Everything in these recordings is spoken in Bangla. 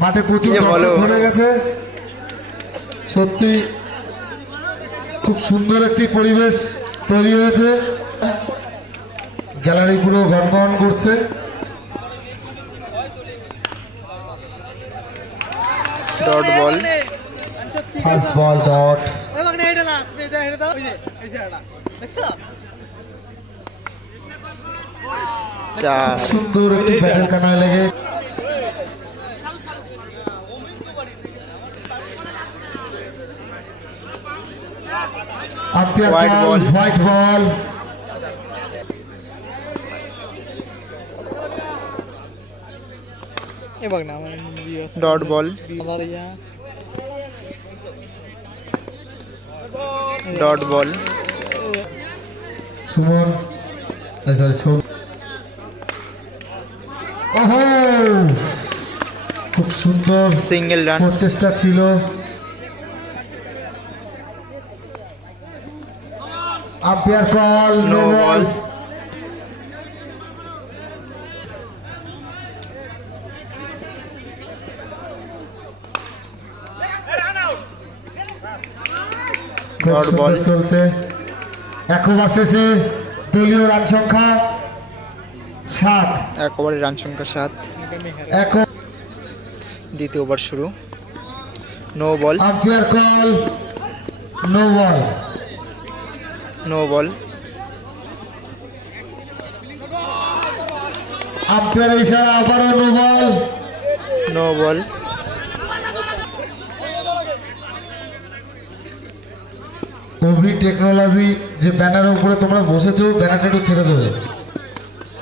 মাঠে প্রচুর দর্শক ভরে গেছে। সত্যি খুব সুন্দর একটি পরিবেশ তৈরি হয়েছে। গ্যালারি পুরো গনগন করছে। Dot ball first ball dot ওই বাগনে হেডে না তুমি এটা হেডে দাও ওই যে এই যে হেডা দেখছ চার সুন্দর একটি ব্যাটের কানায় লেগে umpire White ball ball. White ball এই বাগনে আমার ভিউয়ার্স ডট বল আমার yeah dot ball Suman sorry সৌ ওহো খুব সুন্দর সিঙ্গেল রান প্রচেষ্টা ছিল umpire call no No ball ball. চলছে। এক ওভার শেষে দলীয় রান সংখ্যা সাত। এক ওভারে রান সংখ্যা সাত। এক দ্বিতীয় ওভার শুরু। No ball umpire call no ball no ball umpire ইশারা আবারও নো বল নো বল ওভি টেকনোলজি যে ব্যানারের উপরে তোমরা বসেছো ব্যানারটা একটু ছেড়ে দেবে।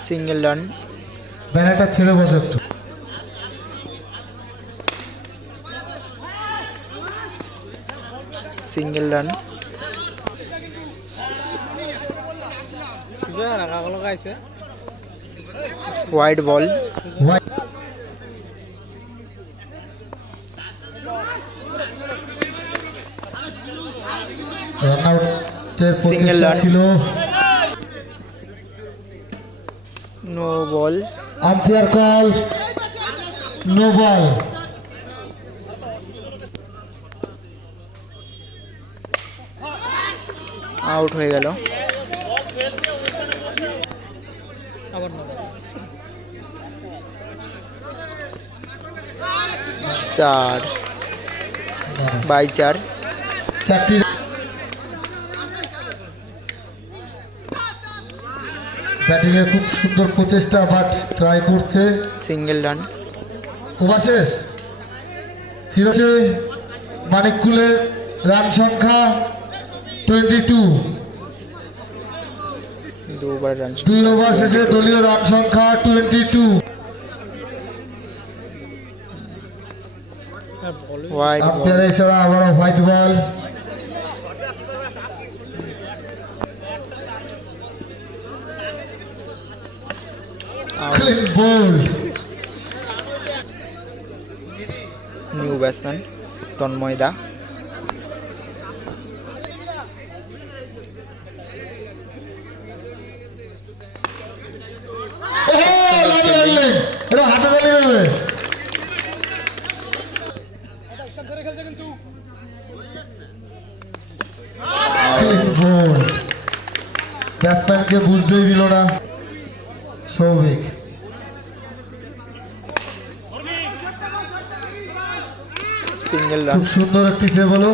সিঙ্গেল রান ব্যানারটা ছেড়ে বসো একটু। Single run white ball run. ছিল no ball umpire call no ball out হয়ে গেল। চার। বাই চার। চারটি। ব্যাটিংয়ে খুব সুন্দর প্রচেষ্টা বাট ট্রাই করছে। Single run. ওভার শেষ চিরসে মানিককুলের রান সংখ্যা দুই ওভার শেষে দলীয় রান সংখ্যা টোয়েন্টি টু বল এছাড়া আবারও white ball new batsman Tanmoy দা এটা হাতে তালি দেবে ব্যাটসম্যানকে বুঝতেই দিল না। Souvik single run. খুব সুন্দর একটি সেভ হলো।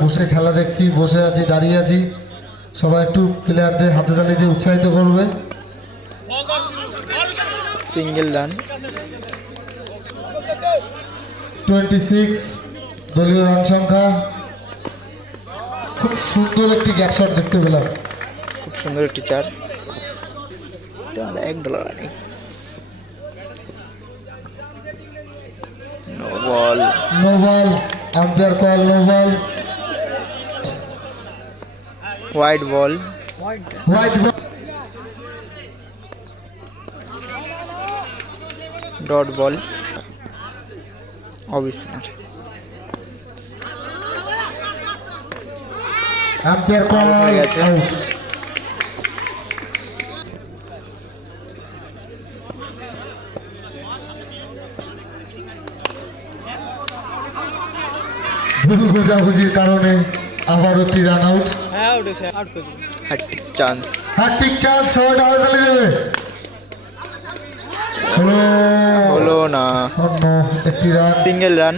বসে খেলা দেখছি বসে আছি দাঁড়িয়ে আছি। সবাই একটু প্লেয়ারদের হাতে তালি দিয়ে উৎসাহিত করবে। সিঙ্গেল রান টোয়েন্টি সিক্স দলীয় রান সংখ্যা খুব সুন্দর একটি গ্যাপ শট দেখতে পেলাম। খুব সুন্দর একটি চার। তাহলে এক ডলার আনি। No ball no ball umpire call no ball white ball white ball dot ball off spinner. কারণে আবার একটি রান আউট হ্যাঁ উঠেছে। চান্স হ্যাট্রিক চান্স সবাই আউট দেবে। হলো হলো না। Single run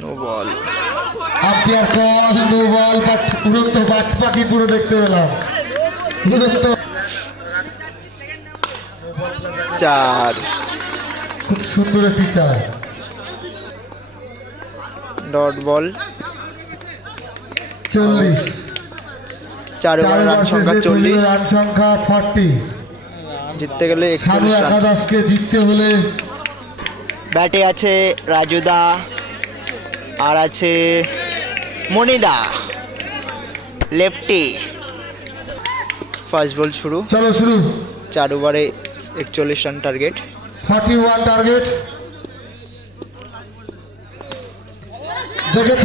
no ball call no ball but উড়ন্ত বাজ পাখি পুরো দেখতে পেলাম। উড়ন্ত চার। খুব সুন্দর একটি চার। ডট বল চল্লিশ। চার ওভার রান সংখ্যা চল্লিশ। রান সংখ্যা ফর্টি। জিততে গেলে একচল্লিশ রান। একাদশকে জিততে হলে ব্যাটে আছে রাজুদা আর আছে মনিদা লেফটি। ফার্স্ট বল শুরু। চলো শুরু। চার ওভারে একচল্লিশ run target. Forty one target. দেখেছ?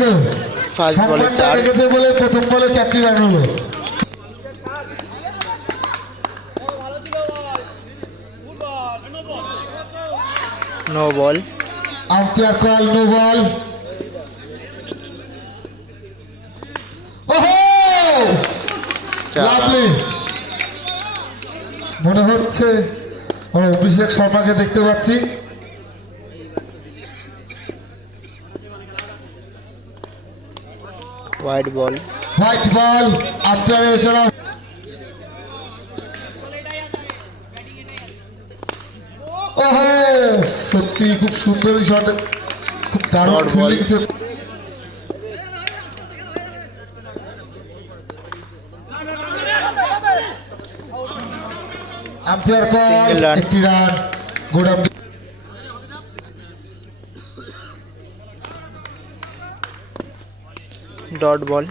ফার্স্ট বলে চার। দেখেছে বলে প্রথম বলে চারটি রান হলো। No ball umpire call no ball lovely মনে হচ্ছে অভিষেক শর্মাকে দেখতে পাচ্ছি। White ball white ball umpire এছাড়া ওহো সত্যি খুব সুন্দর শট খুব দারুণ. ফিল্ডিং আম্পায়ার কল একটি run dot ball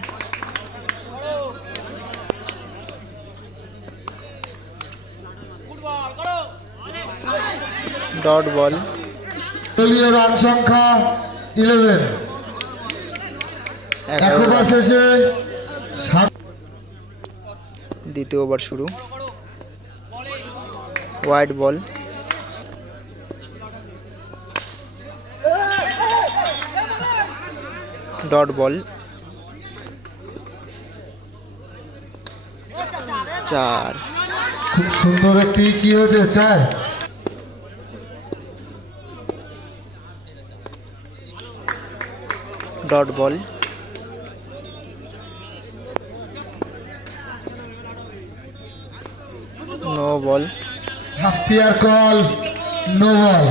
dot ball. দলীয় রান সংখ্যা ইলেভেন এক ওভার শেষে দ্বিতীয় ওভার শুরু। White ball. Dot ball. চার। খুব সুন্দর একটি কি হয়েছে চার ডট বল। No ball. হাফিয়ার call no ball.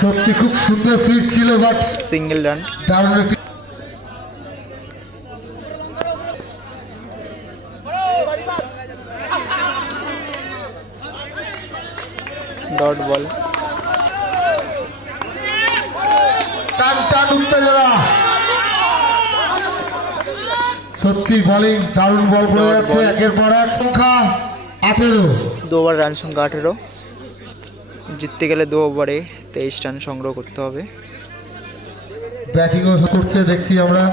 সত্যি খুব সুন্দর সিট ছিল বাট সিঙ্গেল রান। দারুণ একটি ডট বল টান টান উত্তেজনা সত্যি বলিং দারুণ বল Dot যাচ্ছে একের পর এক সংখ্যা আঠেরো। দু ওভার রান সংখ্যা আঠেরো। জিততে গেলে দু ওভারে তেইশ রান সংগ্রহ করতে হবে। ব্যাটিংও করছে দেখছি আমরা।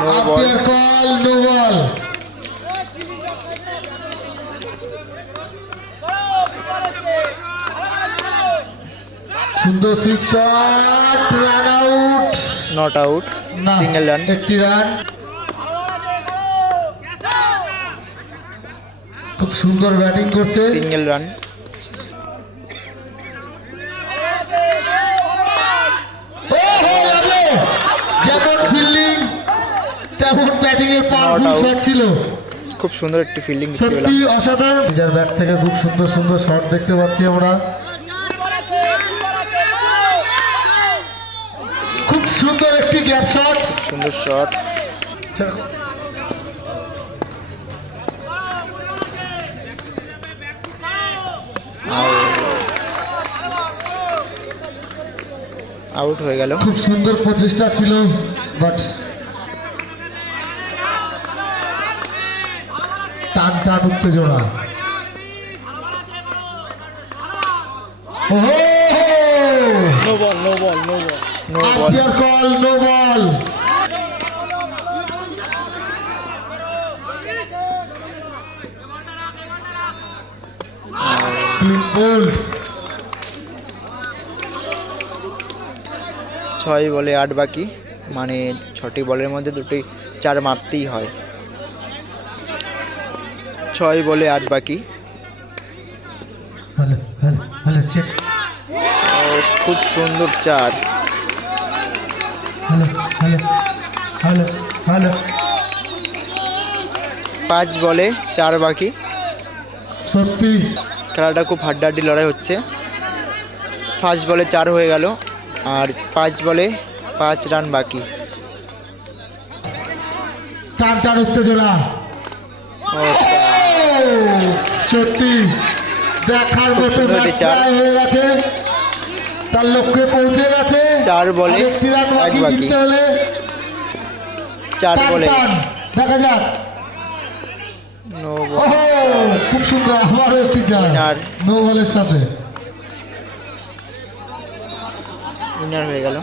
নো বল নো বল সুন্দর sweep shot run out not out single run একটি রান খুব সুন্দর ব্যাটিং করছে। সিঙ্গেল রান যেমন ফিল্ডিং তেমন ব্যাটিং এর পাওয়ারফুল শট ছিল। খুব সুন্দর একটি ফিল্ডিং দেখতে পেলাম। অসাধারণ। নিজের ব্যাট থেকে খুব সুন্দর সুন্দর শট দেখতে পাচ্ছি আমরা খুব সুন্দর একটি গ্যাপ শট সুন্দর শট আউট হয়ে গেল। খুব সুন্দর প্রচেষ্টা ছিল বাট টান টান উত্তেজনা। No ball no ball no ball ছয় বলে আট বাকি মানে ছটি বলের মধ্যে দুটি চার মারতেই হয়। ছয় বলে আট বাকি। খুব সুন্দর চার। পাঁচ বলে চার বাকি। সত্যি? খেলাটা খুব হাড্ডাহাড্ডি লড়াই হচ্ছে। ফার্স্ট বলে চার হয়ে গেল আর পাঁচ বলে পাঁচ রান বাকি। টান টান উত্তেজনা? সত্যি? দেখার মতো। হয়ে গেছে। তার লক্ষ্যে পৌঁছে গেছে। চার বলে এক বাকি। চার বলে। দেখা যাক। খুব সুন্দর আবারও একটি চার। নো বলের সাথে। উইনার হয়ে গেল।